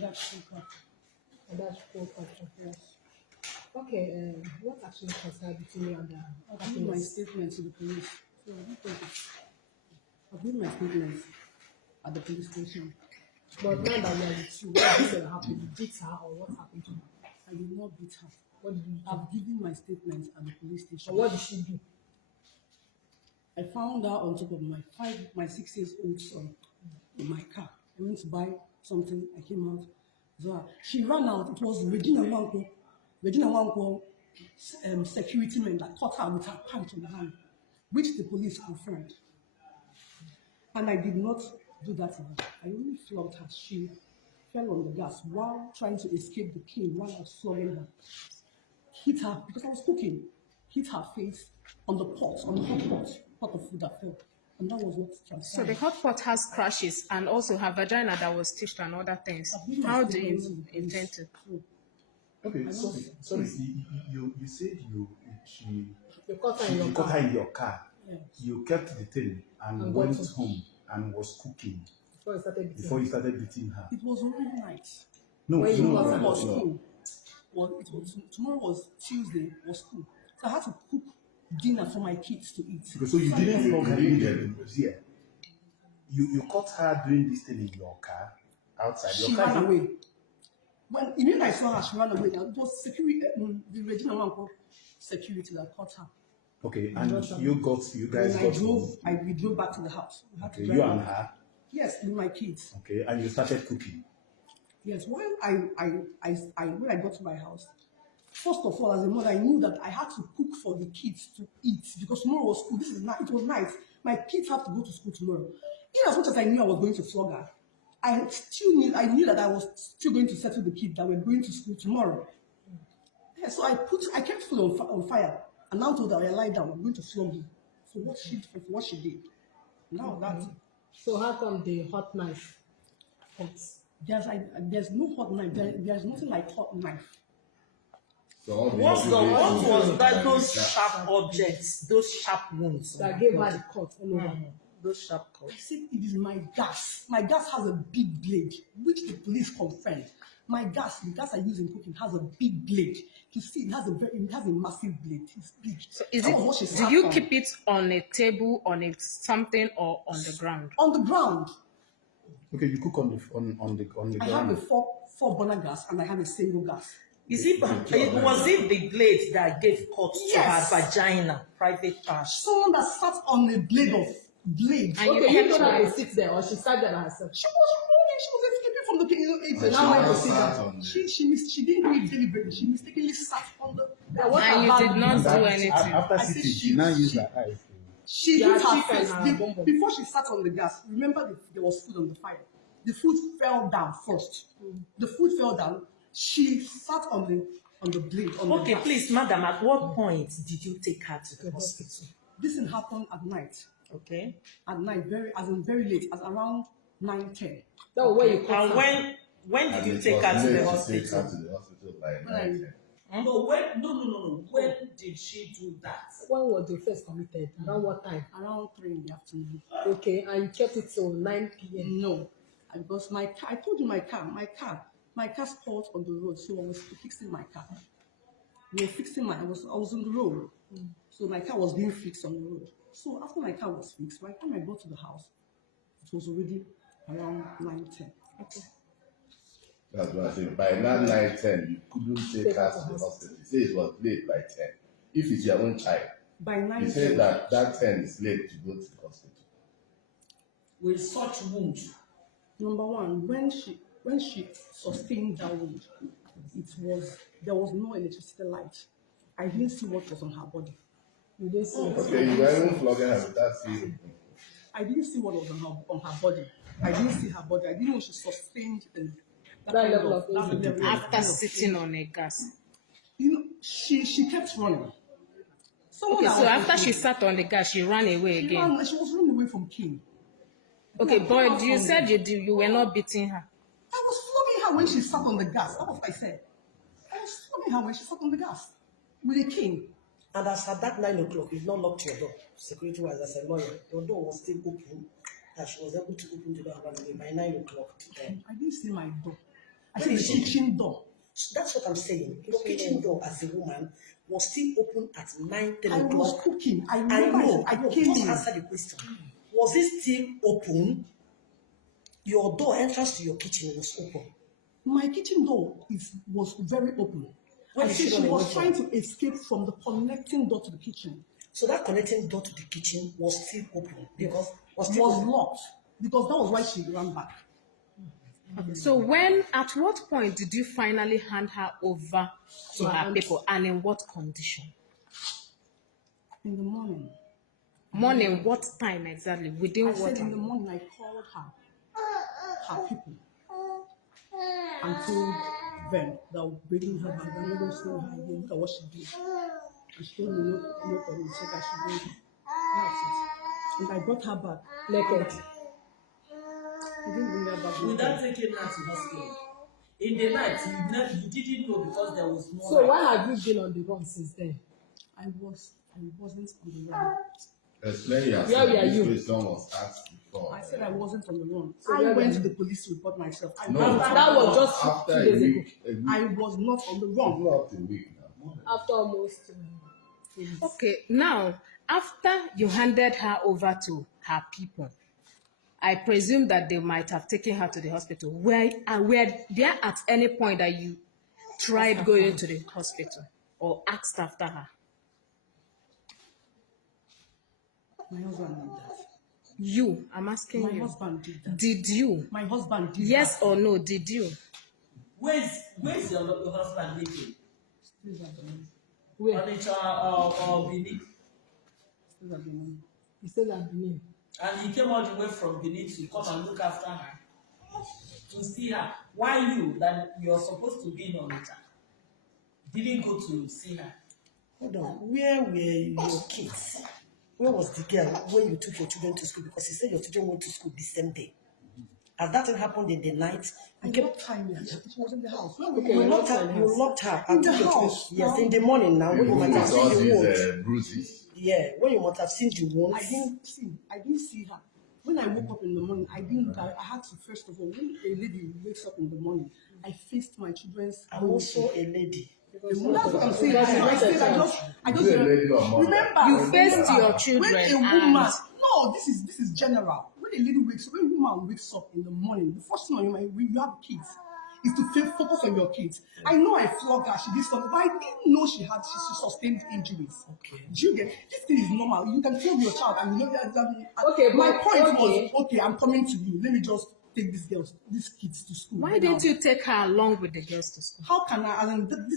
That's cool. That's cool. Yes. Okay, what actually concerned between you and the I've given my statement to the police. So I've given my statement at the police station. But now that we are with you, what is going to happen? You beat her or what happened to her? I did not beat her. What did you do? I've given my statement at the police station. And what did she do? I found her on top of my 6 years old son in my car. I went to buy something. I came out. So she ran out. It was Regina Wanko, security men that caught her with her pant in her hand, which the police confirmed. And I did not do that to her. I only flogged her. She fell on the gas while trying to escape the king while I was flogging her. Hit her because I was cooking. Hit her face on the pot, on the pot of food that fell. And that was what transpired. So the hot pot has crashes and also her vagina that was stitched and other things. How do you intend to? Okay, sorry. You said you caught her in your car. Yes. You kept the thing and went home and was cooking before you started beating her. It was already night. No. Tomorrow was Tuesday, was school. So I had to cook dinner for my kids to eat. So you didn't flog her immediately. Yeah. You caught her doing this thing in your car outside. She ran away. When immediately I saw her, she ran away. It was security, the Regina Wanko security that caught her. Okay, and you guys got home. We drove back to the house. Okay, you and her? Yes, with my kids. Okay, and you started cooking? Yes, when I got to my house, first of all, as a mother, I knew that I had to cook for the kids to eat because tomorrow was school. It was night. My kids have to go to school tomorrow. In as much as I knew I was going to flog her, I knew that I was still going to settle the kids that were going to school tomorrow. Yeah, so I kept food on fire and now told her, I lie down, I'm going to flog you for what she did. Now that. So how come the hot knife? There's no hot knife. There's nothing like hot knife. So what was that? Those sharp objects, those sharp wounds that gave her the cut all over. Those sharp cuts. I said it is my gas. My gas has a big blade, which the police confirmed. The gas I use in cooking has a big blade. You see, it has a massive blade. It's big. So do you keep it on a table, on something, or on the ground? On the ground. Okay, you cook on the ground. I have a four burner gas and I have a single gas. Was it the blade that gave cut to her vagina, private part? Someone that sat on a blade. And you told her to sit there, or she sat there herself? She was rolling. She was escaping from the she didn't do it deliberately. She mistakenly sat on the. And you did not do anything. After sitting, she now used her eyes. She hit her face before she sat on the gas. Remember, there was food on the fire. The food fell down first. The food fell down. She sat on the blade. Okay, please, madam. At what point did you take her to the hospital? This thing happened at night. Okay. At night, very late, at around 9:10. That was where you caught her. And when did you take her to the hospital? Take her to the hospital by 9:10. No, no. When did she do that? When was the first committed? Around what time? Around 3 in the afternoon. Okay, and you kept it till 9 p.m. No, because my car. I told you my car spoiled on the road, so I was fixing my car. We were fixing I was on the road, so my car was being fixed on the road. So after my car was fixed, by the time I got to the house, it was already around 9:10. Okay. That's what I say. By now 9:10, you couldn't take her to the hospital. You say it was late by 10. If it's your own child, by 9:10, you say that 10 is late to go to the hospital. With such wounds. Number one, when she sustained that wound, there was no electricity light. I didn't see what was on her body. You didn't see it. Okay, you were even flogging her without seeing. I didn't see what was on her body. I didn't see her body. I didn't know she sustained that level of level after sitting on a gas. You know, she kept running. Okay, so after she sat on the gas, she ran away again. She was running away from King. Okay, but you said you were not beating her. I was flogging her when she sat on the gas. That's what I said. I was flogging her when she sat on the gas with a King. And as at that 9 o'clock, you not locked your door, security-wise, as a lawyer. Your door was still open, and she was able to open the door and run away by 9 o'clock. I didn't see my door. I said the kitchen door. That's what I'm saying. Your kitchen door as a woman was still open at 9, 10 I was o'clock. cooking. I I remember know. I I know. came Just in. answer the question. Was it still open? Your door entrance to your kitchen was open. My kitchen door was very open. When I the said she children was went trying from? to escape from the connecting door to the kitchen. So that connecting door to the kitchen was still open because was It still was open. locked because that was why she ran back. So at what point did you finally hand her over to her people, and in what condition? In the morning. Morning, what time exactly? Within I what said in the time? morning I called her people, and told them that I was bringing her back. I'm not going to see her again. Look at what she did. And she told me no problem. So that she bring her. That's it. And I brought her back. Naked. I didn't bring her back. Without taking her to hospital. In the night, you didn't know because there was no So light. why have you been on the run since then? I wasn't on the run. Explain yourself. Where were This you? question was asked before. I said I wasn't on the run. So I where went were to you? the police to report myself. I, No, That was just after 2 a days ago. week. I was not on the It's run. not a week now. After almost Okay, now, after you handed her over to her people, I presume that they might have taken her to the hospital. Were there at any point that you tried going to the hospital or asked after her? My husband did that. You, I'm asking My you. husband did that. Did you? My husband did Yes that. or no, did you? Where's your husband living? Please have the money. where? Onitsha or Benin? Please have the money. He said that Benin. And he came all the way from Benin to come and look after her, to see her. Why you, that you're supposed to be in Onitsha, didn't go to see her? Hold on. Where were your kids? Where was the girl when you took your children to school? Because you said your children went to school the same day. As that thing happened in the night, I you kept kept time. She was in the house. Okay, you locked her. You locked her and In the took your children. house, Yes, now. in the morning now when you might have With all seen the wound. these bruises. Yeah, when you might have seen the wounds. I didn't see her. When I woke up in the morning, I had to, first of all, when a lady wakes up in the morning, I faced my children's. I'm also a lady. That's what I'm saying. That's I said I just You're a lady or mother. remember. You faced remember, your children When a woman, and- no, this is general. When a lady wakes up, when a woman wakes up in the morning, the first thing on your mind, when you have kids, is to focus on your kids. I know I flogged her, she did something, but I didn't know she sustained injuries. Okay. Do you get this thing is normal. You can flog your child and you know that. Okay, my but- point okay. was okay, I'm coming to you. Let me just take these kids to school. Why right didn't now. you take her along with the girls to school? How can I?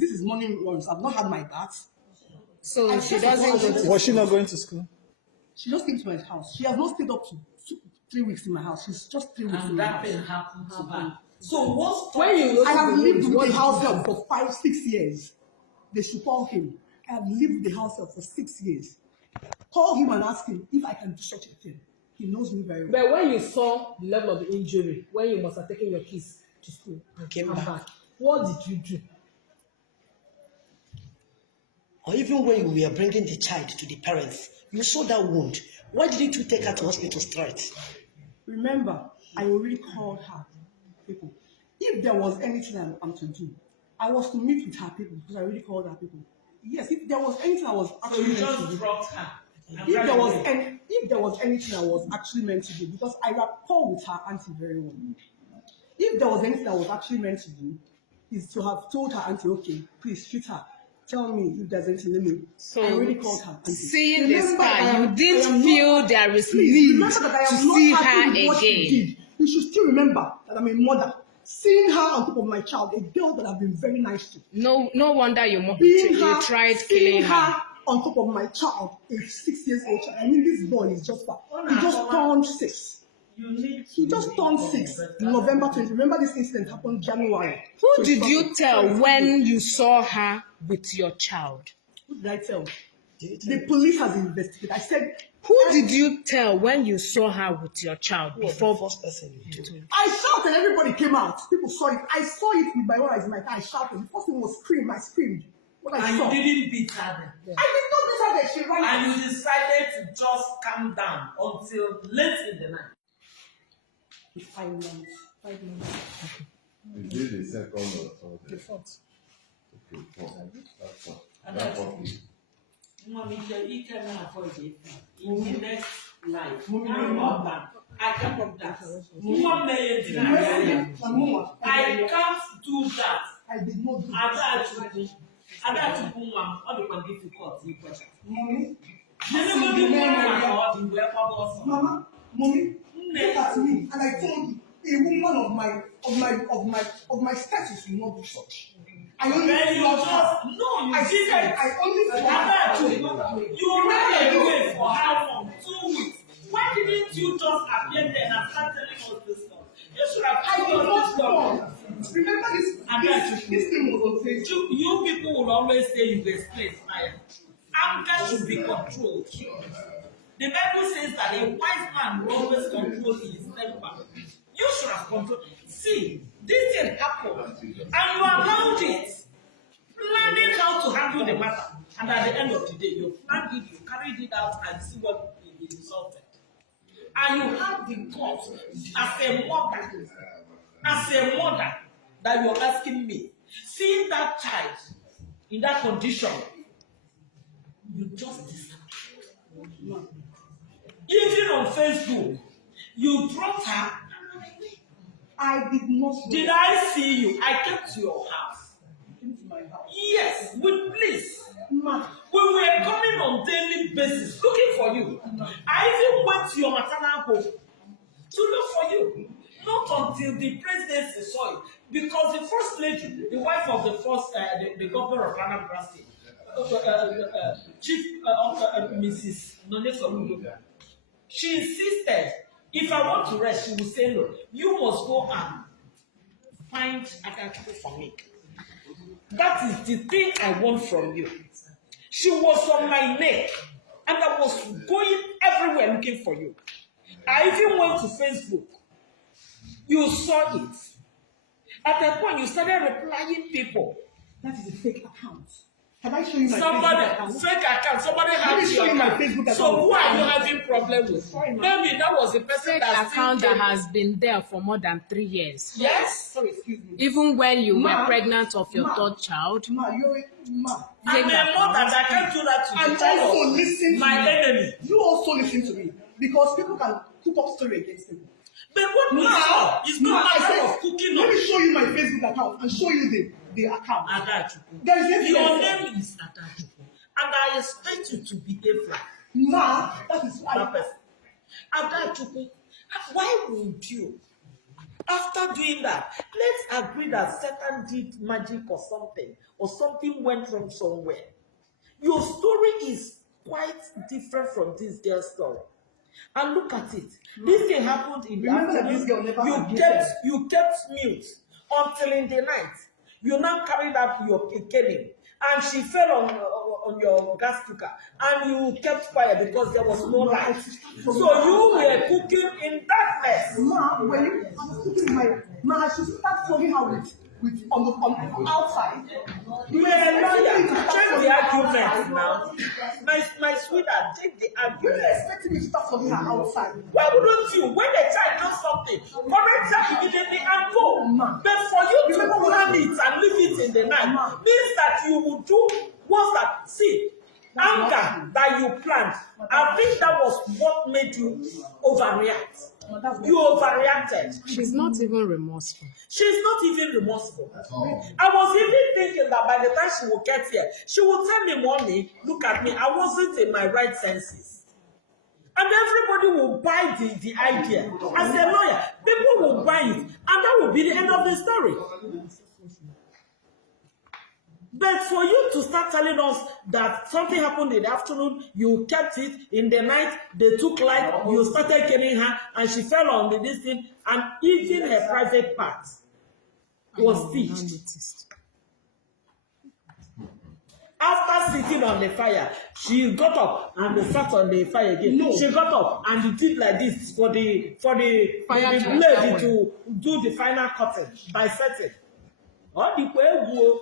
This is morning runs. I've not had my bath. So I she first of doesn't all, go to Was she not going to school? She just came to my house. She has not stayed up to 3 weeks in my house. She's just 3 weeks in And my that house. thing happened to her. So what's When you I have lived what with did the you house do? help for 5-6 years. They should call him. I have lived with the house help for 6 years. Call him and ask him if I can do such a thing. He knows me very well. But when you saw the level of the injury, when you must have taken your kids to school and Came back. what did you do? Or even when you were bringing the child to the parents, you saw that wound. Why didn't you take her to hospital straight? Remember, I already called her people. If there was anything I'm to do, I was to meet with her people because I already called her people. Yes, if there was anything I was So actually you meant to just do, dropped her. and if ran there was away. anything I was actually meant to do, because I rapport with her auntie very well. If there was anything I was actually meant to do, is to have told her auntie, okay, please treat her. Tell me if there's anything. Let me. So, I already called her auntie. seeing the Remember, scar, I am- you I didn't am not- feel there is Please need remember that I to am not see happy her with what she again. did. You should still remember that I'm a mother. Seeing her on top of my child, a girl that I've been very nice to. No wonder you tried seeing killing her. on top of my child, a 6 years old child. I mean, this boy is just fat. He just turned 6. You need He to just be turned more 6 better. in November 20. Remember this incident happened January. Who So did it's you not- tell so it's when you saw her with your child? Who did I tell? Did you tell The police has investigated. I said, Who did you tell when you saw her with your child who was the before? first person you told? I shouted, everybody came out. People saw it. I saw it with my own eyes. I shouted. The first thing was scream. I screamed. What I And saw. you didn't beat her then. I did not miss her that she ran And out. you decided to just calm down until late in the night. 5 months. 5 months. Is it the second or The third? fourth. Okay, four. That's four. And That's that's four. Mommy, you can avoid it. In the next life, I'm not that. I cannot do that. Mama may deny. I can't do that. I did not do I got to put one other difficult question. Mommy, Mama, mommy, look at me, and I told you, a woman of my status will not do such. I only flog her. No, I you said didn't. I only flog her. You ran away for how long? 2 weeks. Why didn't you just appear there and start telling us this stuff? You should have I did told us this not stuff. come. Remember this thing was on Facebook. You people will always say you explain fire. Anger should be controlled. The Bible says that a wise man will always control his temper. You should have controlled. See, this thing happened, and you allowed it, planning how to handle the matter. And at the end of the day, you planned it, you carried it out, and see what it resulted. And you have the thought as a mother, that you're asking me, seeing that child in that condition, you just disappeared. Even on Facebook, you dropped her. I did not. Did I see you? I came to your house. Into my house. Yes, with please. Ma, We were coming on daily basis looking for you. I even went to your maternal home to look for you. Not until the presidency saw you. Because the first lady, the wife of the first, the governor of Anambra State, Chief Mrs. Nonye, she insisted, if I want to rest, she would say no. You must go and find Akachukwu for me. That is the thing I want from you. She was on my neck, and I was going everywhere looking for you. I even went to Facebook. You saw it. At a point, you started replying people. that is a fake account. Can I show you my Somebody, Facebook account? fake account, somebody Let has me show your you my account. Facebook account. So who are you having problem with? Sorry, ma'am. Maybe that was the person Fake that account still that came. has been there for more than 3 years. Yes. Sorry, excuse me. Even when you Ma, were pregnant of your ma, third child. Ma, ma. I'm a mother that can't do that to And the child also of listen to my me. enemy. You also listen to me because people can cook up story against people. But what we saw is Ma, not I a matter said, of cooking let up. me show you my Facebook account and show you the account. Adachukwu. There is Your evidence. name is Adachukwu, and I expect you to behave like Ma, that is that why. person. Adachukwu, why would you? After doing that, let's agree that Satan did magic or something went wrong somewhere. Your story is quite different from this girl's story. And look at it. This thing happened in the Remember that afternoon. this girl never had You kept mute until in the night. You now carried out your cane, and she fell on your gas cooker, and you kept quiet because there was no light. So you were cooking in darkness. Ma, when you I was cooking in I should start flogging her with on outside. You were a lawyer. Change the argument now. My sweetheart, take the You argument. expecting me to start flogging her outside? Why wouldn't you? When a child does something, correct her immediately and go. Ma. But for you to Remember plan what- it and leave it in the night Ma. means that you will do what's that? See, anger that you planned. I think that was what made you overreact. You overreacted. She's not even remorseful. She's not even remorseful. I was even thinking that by the time she will get here, she will tell me, Mommy, look at me, I wasn't in my right senses. And everybody will buy the idea. As a lawyer, people will buy it. And that will be the end of the story. But for you to start telling us that something happened in the afternoon, you kept it, in the night, they took light, you started killing her, and she fell on this thing, and even her private part was stitched. Noticed. After sitting on the fire, she got up and sat on the fire again. No. She got up and did like this for the Fire to lady happen. to do the final cutting by setting. All the way.